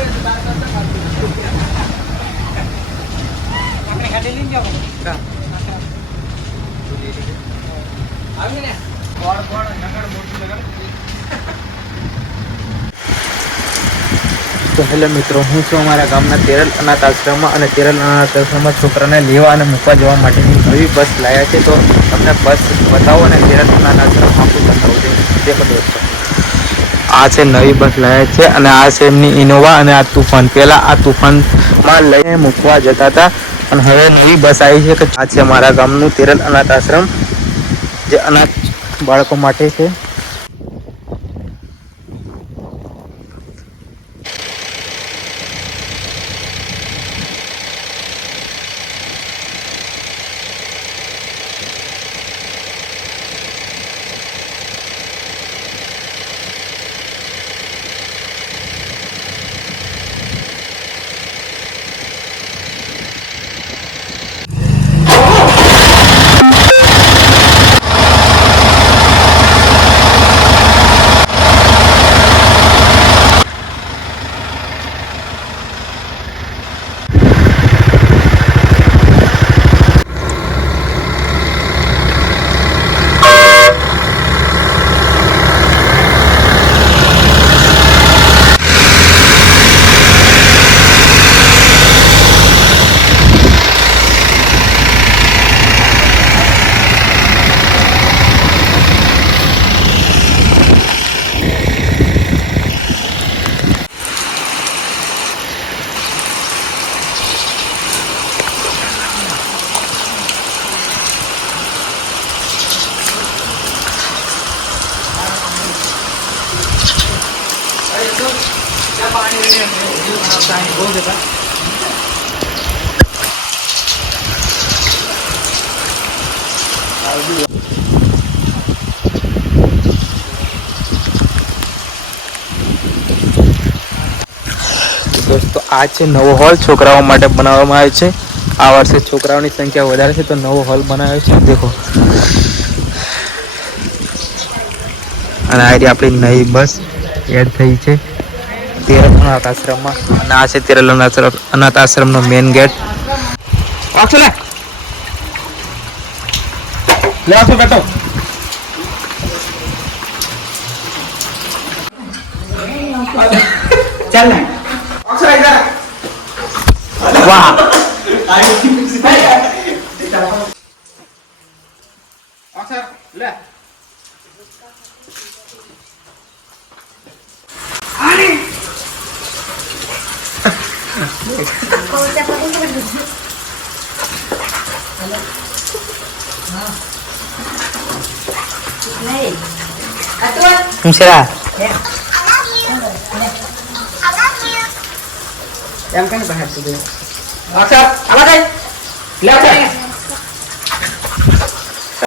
તો હેલો મિત્રો, હું છું અમારા ગામના તેરલ અનાથ આશ્રમમાં અને તેરલ અનાથ આશ્રમમાં છોકરાને લેવા અને મૂકવા જવા માટેની નવી બસ લાવ્યા છે. તો તમને બસ બતાવો અને તેરલ અનાથ આશ્રમ આખું બતાવું દેખો દોસ્તો. આ છે નવી બસ લાવ્યા છે અને આ છે એમની ઇનોવા અને આ તુફાન. પહેલાં આ તુફાનમાં લઈને મૂકવા જતા હતા અને હવે નવી બસ આવી છે કે આ છે અમારા ગામનું તેરલ અનાથ આશ્રમ, જે અનાથ બાળકો માટે છે. દોસ્તો આ છે નવો હોલ છોકરાઓ માટે બનાવવામાં આવ્યો છે. આ વર્ષે છોકરાઓની સંખ્યા વધારે છે તો નવો હોલ બનાવ્યો છે દેખો. અને આ આપણી નવી બસ એડ થઈ છે તેરલ અનાથ આશ્રમમાં અને આ છે તેરલ અનાથ આશ્રમનો મેઇન ગેટ. બેઠો ચાલ ને વાહ લે Không sẽ là em cái bài học từ từ. Action, ala đây. Leo